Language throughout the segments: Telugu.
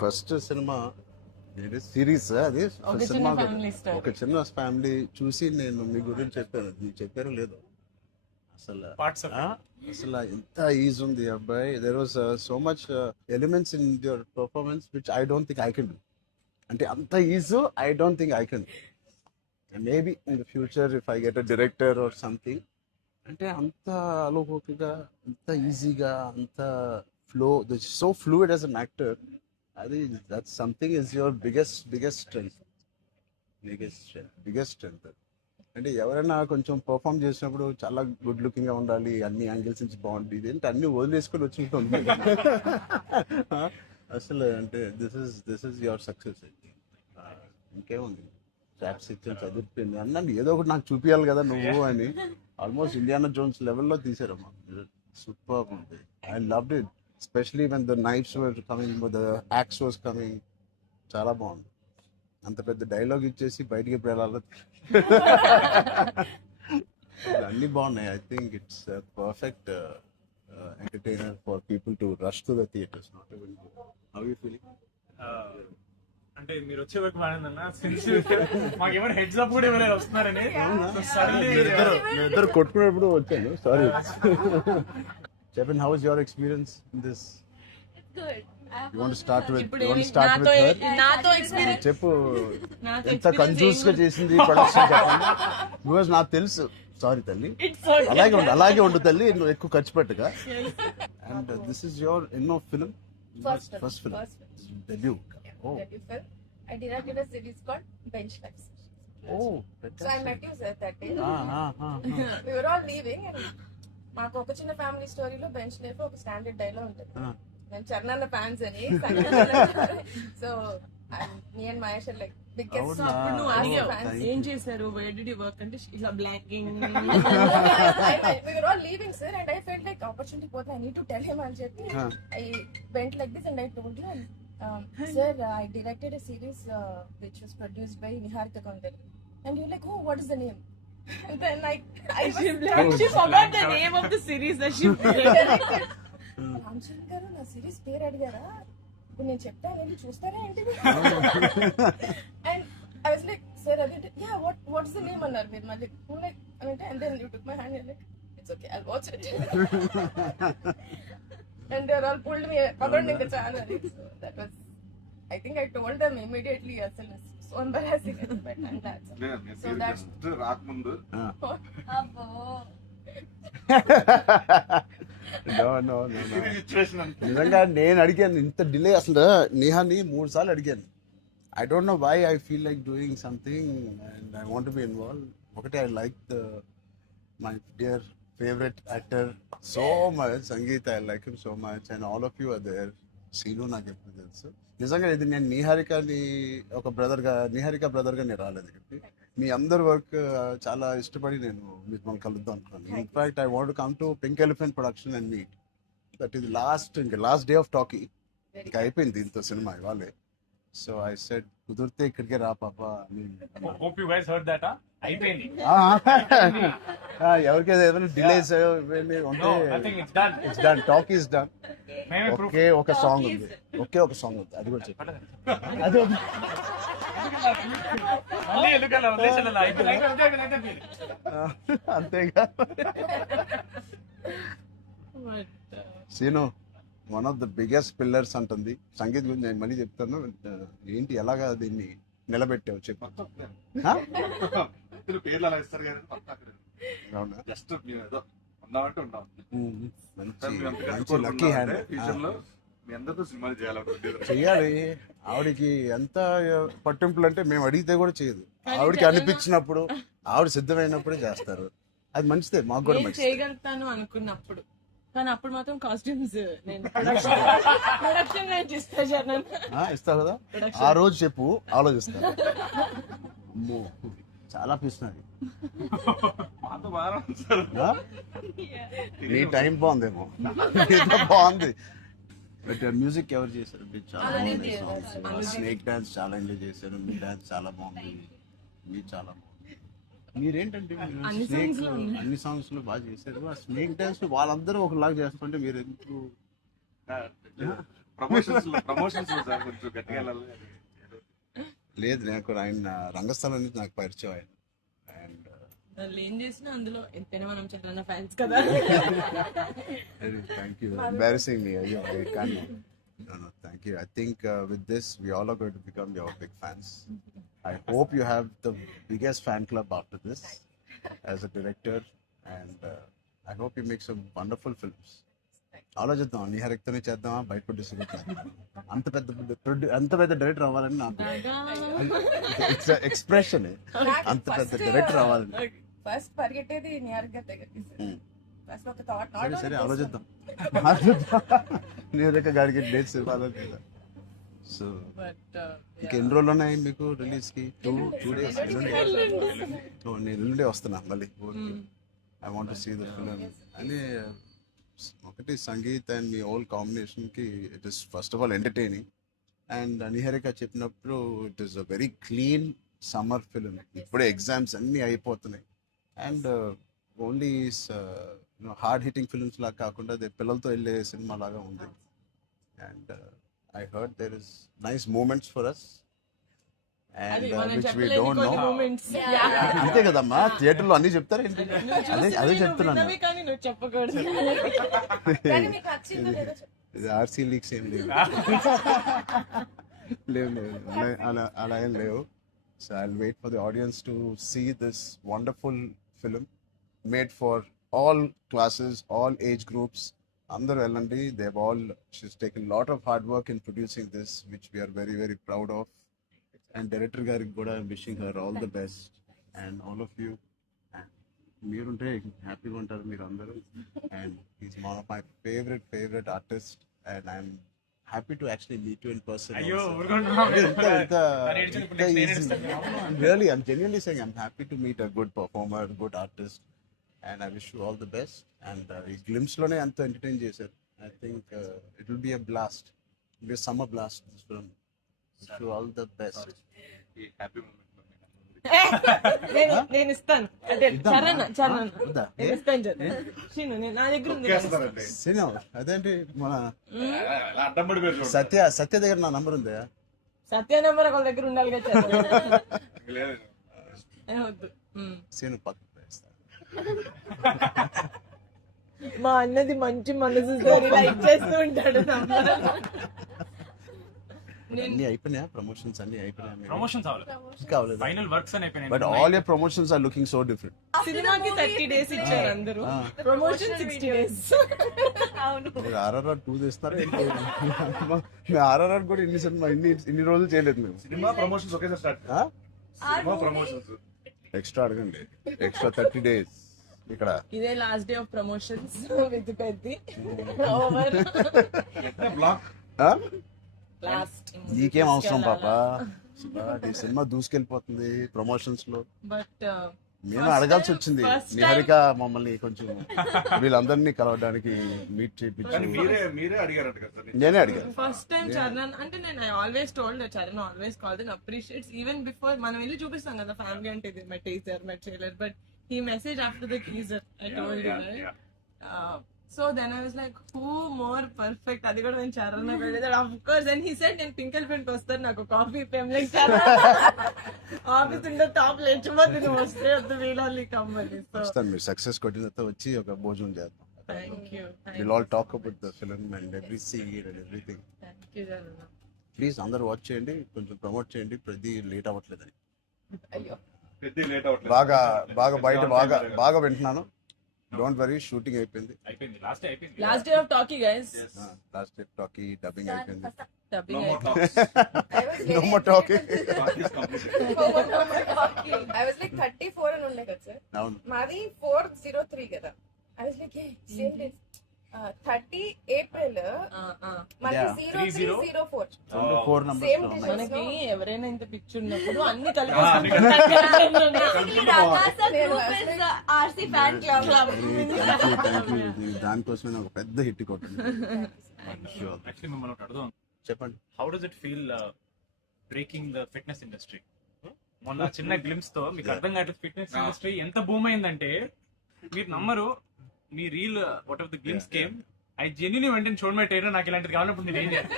ఫస్ట్ సినిమా సిరీస్ అది సినిమా ఒక చిన్న ఫ్యామిలీ చూసి నేను మీ గురించి చెప్పాను, మీకు చెప్పారో లేదో అసలు అసలు ఎంత ఈజ్ ఉంది అబ్బాయి. There was so much elements in your performance which I don't think I can do. అంటే అంత ease I don't think I can. Maybe in the future if I get a director or something, అంటే అంత అలోకిగా, అంత ఈజీగా, అంత flow, so fluid as an actor. అది that something is your biggest strength. Biggest strength. అంటే ఎవరైనా కొంచెం పర్ఫామ్ చేసినప్పుడు చాలా గుడ్ లుకింగ్ గా ఉండాలి, అన్ని యాంగిల్స్ నుంచి బాగుంటుంది, ఇదేంటి అన్ని వదిలేసుకొని వచ్చినట్టుంది. అసలు అంటే దిస్ ఇస్ యువర్ సక్సెస్. ఇంకేముంది, ట్రాప్స్ ఇచ్చాను, చదివిపోయింది అన్నాను, ఏదో ఒకటి నాకు చూపించాలి కదా నువ్వు అని. ఆల్మోస్ట్ ఇండియానా జోన్స్ లెవెల్లో తీసారమ్మా. సూపర్ ఉంది. I loved it, especially when the knives were coming, the axe was coming. చాలా బాగుంది. అంత పెద్ద డైలాగ్ ఇచ్చేసి బయటికి ఎప్పుడు వెళ్ళాలి. అన్ని బాగున్నాయి. I think it's perfect entertainer for people to rush to the theatres. How you feeling? అంటే మీరు వచ్చే వరకు బాగుందన్న, సిన్స్ మాకేమైనా హెడ్స్ అప్ కూడా ఎవరైనా వస్తున్నారని ఇద్దరు కొట్టుకున్నప్పుడు వచ్చాను. సారీ. చెప్పండి, how is your experience in this? You want to start with her? నాతో ఎక్స్పీరియన్స్ చెప్పు, ఎంత కన్ఫ్యూజ్ గా చేసింది ప్రొడక్షన్ చెప్పండి. బికాజ్ నాకు తెలుసు. సారీ తల్లి, అలాగే ఉండు తల్లి, నువ్వు ఎక్కువ ఖర్చు పెట్టగా. అండ్ దిస్ ఇస్ యువర్ ఎన్నో film? First film, debut. Debut film. I directed a series called Bench Life. Oh, So I met you sir that day. We were all leaving and మాకు ఒక చిన్న ఫ్యామిలీ స్టోరీలో బెంచ్ లైఫ్ ఒక స్టాండర్డ్ డైలాగ్ ఉంటుంది. నేను చరణ్ ఫ్యాన్స్ అని. So me and Mahesh like biggest. ఏం చేశారు, వేర్ డిడ్ యు వర్క్ అంటే ఇలా blocking. We were all leaving sir and I felt like opportunity పోతే I need to tell him అని చెప్పి I went like this and I told you, sir, I directed a series which was produced by Niharika Kaundali. And you're like, oh, what is the name? And then she forgot the name of the series that she directed. Ramachandra గారు నా సిరీస్ పేరు అడిగారా, ఇప్పుడు నేను చెప్తాను వెళ్ళి చూస్తారా ఏంటి? And I was like, sir అది యా వాట్స్ ద నేమ్ అన్నారు మీరు మళ్ళీ. లైక్ అంటే and then you took my hand like it's okay I'll watch it. And they all pulled me around in the channel. So that was, I think I told them immediately, asal so embarrassing at that time. So that's రాకముందు నో నిజంగా నేను అడిగాను ఇంత డిలే. అసలు నేహాని 3 సార్లు అడిగాను. I don't know why I feel like doing something and I want be involve. ఒకటి, I like my dear favorite actor so much, Sangeet, I like him so much, and all of you are there. Seenu నాకు ఎప్పుడు తెలుసు. నిజంగా ఇది నేను నిహారికని ఒక నిహారిక బ్రదర్ గా నేను రాలేదు ఇక్కడికి. మీ అందరి వర్క్ చాలా ఇష్టపడి నేను మిమ్మల్ని కలుద్దాం అనుకున్నాను. In fact I want come to pink elephant production and meet. That is last day of talkie. ఇంకా అయిపోయింది దీంతో సినిమా ఇవాళే. సో ఐ సెడ్ కుదిరితే ఇక్కడికే రా పాప అని. Hope you guys heard that. అయిపోయింది. ఎవరికైనా ఏదైనా డిలేస్ ఉంటే it's done. Talk is done. ఒకే ఒక సాంగ్ ఉంది, అది కూడా చెప్పండి. అది అంతేగా. Seenu one of the biggest pillars అంటుంది. సంగీత్ గురించి నేను మళ్ళీ చెప్తాను. ఏంటి ఎలాగా దీన్ని నిలబెట్టావు చెప్పు. పేర్లు అలా ఇస్తారు కానీ జస్ట్ ఏదో ఉన్నామంటే ఉన్నాం. మంచి లక్కీ హ్యాండ్. ఫ్యూచర్ లో మీ అందరితో సినిమాలు చెయ్యాలి. ఆవిడకి ఎంత పట్టింపులు అంటే మేము అడిగితే కూడా చేయదు. ఆవిడకి అనిపించినప్పుడు, ఆవిడ సిద్ధమైనప్పుడే చేస్తారు. అది మంచిదే, మాకు కూడా మంచిది. చేయగలుగుతాను అనుకున్నప్పుడు, కానీ అప్పుడు మాత్రం కాస్ట్యూమ్స్ నేను ప్రొడక్షన్ ఇస్తావు కదా. ఆ రోజు చెప్పు, ఆలోచిస్తాను. చాలా పిస్తున్నది. నీ టైం బాగుందేమో, బాగుంది. బట్ మ్యూజిక్ ఎవరు చేశారు? చాలా బాగుంది. స్నేక్ డాన్స్ చాలా ఎంజాయ్ చేశారు. మీ డాన్స్ చాలా బాగుంది. మీరు చాలా బాగుంది. మీరేంటంటే స్నేక్ అన్ని సాంగ్స్ లో బాగా చేశారు. ఆ స్నేక్ డాన్స్ వాళ్ళందరూ ఒకలాగా చేస్తుంటే మీరు ఎందుకు ప్రమోషన్స్ సార్ కొంచెం గట్టిగా వెళ్ళాలి. లేదు, నాకు ఆయన రంగస్థలం నుంచి నాకు పరిచయం ఆయన. అండ్ వాళ్ళు ఏం చేసినా అందులో ఎంతైనా మనం చరణ్ ఫ్యాన్స్ కదా. థ్యాంక్ యూ, ఎంబారసింగ్ మీ. అయ్యో, కానీ no, thank you. I think with this we all are going to become your big fans. I hope you have the biggest fan club after this as a director, and I hope you make some wonderful films. ఆలోచిద్దాం, నిహారికతోనే చేద్దామా, బయట ప్రొడ్యూసర్ అంత పెద్ద డైరెక్టర్ అవ్వాలని నాకు ఎక్స్ప్రెషన్. అంత పెద్ద డైరెక్టర్ అవ్వాలని ఫస్ట్ పరిగెట్టేది నిహారిక దగ్గరికి. ఫస్ట్ ఒక థాట్ సరే ఆలోచిద్దాం. నిహారిక గారికి డేట్స్ ఇవ్వాలని. సో బట్ ఇంకెన్ని రోజులు ఉన్నాయి మీకు రిలీజ్ కి? Two days. నేను ఎల్లుండే వస్తున్నా మళ్ళీ. I want to see the film. అని ఒకటి సంగీత్ అండ్ మీ ఓల్ కాంబినేషన్ కి it is first of all entertaining. And Niharika చెప్పినప్పుడు it is a very clean summer film. ఇప్పుడే ఎగ్జామ్స్ అన్నీ అయిపోతున్నాయి. And only hard hitting films లాగా కాకుండా అది పిల్లలతో వెళ్ళే సినిమా లాగా ఉంది. And I heard there is nice moments for us అది అండ్ మనం విచ్ వీ చెప్పలేని డోంట్ కొన్ని నో. మూమెంట్స్. అంతే కదమ్మా, థియేటర్లో అన్ని చెప్తారు ఏంటి? అదే చెప్తున్నాను. కానీ నువ్వు చెప్పకూడదు. కానీ మీకు నచ్చిందో లేదో చెప్పు. ఇది ఆర్సీ లీక్స్ ఏం లేవు. లేవు అలా ఏం లేవు. So I will wait for the audience to see this wonderful film made for all classes, all age groups. అందరూ వెళ్ళండి. They all she's taken lot of hard work in producing this, which we're very very proud of. And director గారికి కూడా wishing her all the best. And all of you, మీరుంటే హ్యాపీగా ఉంటారు మీరు అందరూ. And is one of my favourite artist. And I'm happy to actually meet you in person. అయ్యో Really, I'm genuinely saying I'm happy to meet a good performer, good artist, and I wish you all the best. And ఈ glimpse లోనే అంత ఎంటర్టైన్ చేశారు. I think it will be a blast. It will be a summer blast, this film. Wish you all the best. ఈ హ్యాపీ మూమెంట్ నేను ఇస్తాను. అంటే చరణ్ వద్దా? నేను ఇస్తాను చరణ్. శ్రీను, నా దగ్గర ఉంది. సినిమా అదేంటి, మన అడ్డం పడిపోయారు. సత్య దగ్గర నా నంబర్ ఉందా? సత్య నెంబర్ ఒకళ్ళ దగ్గర ఉండాలి కదా చరణ్. లేదు వద్దు. సీను పక్కన వేస్తా. మా అన్నది మంచి మనసు లైక్ చేస్తూ ఉంటాడు. అన్ని అయిపోయినాయా? ప్రమోషన్స్ అన్ని అయిపోయినాయా? ప్రమోషన్స్ అవ్వాలి, కావలేదు. ఫైనల్ వర్క్స్ అని అయిపోయినాయి. But all your promotions are looking so different. సినిమాకి 30 days ఇచ్చారు అందరూ, ప్రమోషన్ 60 days. అవును. మీరు RRR 2 తీస్తారా? మేము RRR కూడా ఇన్ని రోజులు చేయలేదు మేము. సినిమా ప్రమోషన్స్ ఒకేసారి స్టార్ట్. సినిమా ప్రమోషన్స్ ఎక్స్ట్రా అడగండి, ఎక్స్ట్రా 30 days ఇక్కడ. ఇదే last day of promotions with Peddi over. Black last నీకేం అవసరం పాప, ఈ సినిమా దూసుకెళ్ళిపోతుంది ప్రమోషన్స్ లో. బట్ నేను అడగాల్సి వచ్చింది. నిహారిక మమ్మల్ని కొంచెం వీళ్ళందరినీ కలవడానికి మీట్ కానీ చేయించి మీరే అడిగారంట కదా సార్. నేనే అడిగాను. ఫస్ట్ టైం చరణ్ అంటే నేను I always told Charan always called and appreciates even before మనం వెళ్ళి చూపిస్తాం కదా ఫ్యామిలీ అంటే ఇది my teaser my trailer, but he messaged after the teaser. I told you, right? So then I was like, who more perfect? అది కూడా నేను చరణ్ వెళ్ళేది. Of course, and he said నేను పింకల్ పెయింట్ వస్తాను, నాకు కాఫీ ఫేమ్ ఆఫీస్ ఉండే టాప్ లేచిపోతే నువ్వు వస్తే వద్దు వీళ్ళని కమ్మని. సో వస్తాను, మీరు సక్సెస్ కొట్టిన తర్వాత వచ్చి ఒక భోజనం చేద్దాం. Thank you. We'll all talk about the film and every scene and everything. Thank you Charan. Please అందరూ వాచ్ చేయండి, కొంచెం ప్రమోట్ చేయండి. ప్రతి లేట్ అవ్వట్లేదని అయ్యో పెద్ద లేట్ అవ్వట్లేదు. బాగా బయట బాగా వింటున్నాను. డోంట్ వరీ, షూటింగ్ అయిపోయింది. అయిపోయింది, లాస్ట్ డే అయిపోయింది. Last day of talkie guys. Last day talkie dubbing అయిపోయింది. డబ్బింగ్ No more అయిపోయింది. talks. No more talking. Talk is completed. I was like 34 అని ఉండే కదా సార్, అవును. మాది 403 కదా. I was like same days 30 April మనకి Yeah. 0304 4 numbers Same లో day. ఉన్నాయి. మనకి ఎవరైనా ఇంత పిక్చర్ ఉన్నప్పుడు అన్ని అన్ని RC fan club. Thank you. దానికోసమే నాకు పెద్ద హిట్ కొట్టింది. యాక్చువల్లీ మిమ్మల్ని ఒకటి అడుగుదాం. చెప్పండి. How does it feel breaking the fitness industry? మొన్న చిన్న గ్లిమ్స్ తో మీకు అర్థం కావట్లేదు ఫిట్నెస్ ఇండస్ట్రీ ఎంత బూమ్ అయిందంటే మీరు నమ్మరు. మీ reel what of the glimpse came I genuinely వెంటనే చూడమే ట్రైలర్ నాకు ఇలాంటిది కావాలన్నప్పుడు నేను ఏం చేయాలి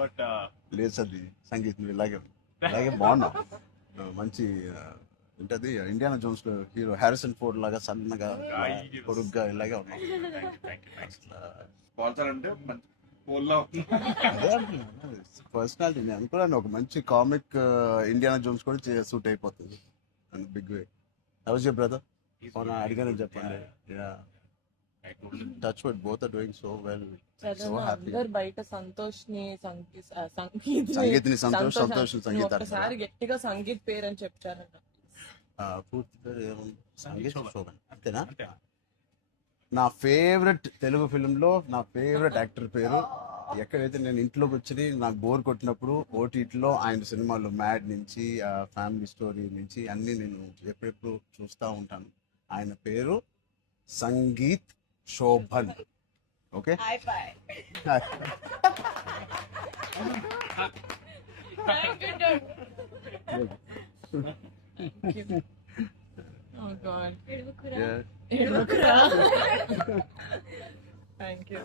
బట్ లేదు సది సంగీత్ నువ్వు ఇలాగే బాగున్నావు మంచి ఏంటది ఇండియానా జోన్స్ లో హీరో హ్యారిసన్ ఫోర్డ్ లాగా సన్నగా పొడుగ్గా ఇలాగే ఉన్నావు. స్పాన్సర్ అంటే మంచి పోల్లో అదే పర్సనాలిటీ నేను అనుకున్నాను ఒక మంచి కామిక్ ఇండియానా జోన్స్ కూడా సూట్ అయిపోతుంది big way. How's your brother? అడిగానని చెప్పండి. Touch wood both are doing so well. So happy. అందరు బయట సంతోష్ ని సంగీత్ని సంతోష్ సంగీత ఒకసారి గట్టిగా సంగీత్ పేరు అని చెప్తారంట. పూర్తి పేరు ఏముంది? సంగీత్ శోభన్ అంతేనా? నా ఫేవరెట్ తెలుగు ఫిల్మ్లో నా ఫేవరెట్ యాక్టర్ పేరు. ఎక్కడైతే నేను ఇంట్లోకి వచ్చి నాకు బోర్ కొట్టినప్పుడు ఓటీటీలో ఆయన సినిమాలు మ్యాడ్ నుంచి ఫ్యామిలీ స్టోరీ నుంచి అన్నీ నేను ఎప్పుడెప్పుడు చూస్తూ ఉంటాను. ఆయన పేరు Sangeet Shobhan. Okay Oh God. Yeah. Thank you.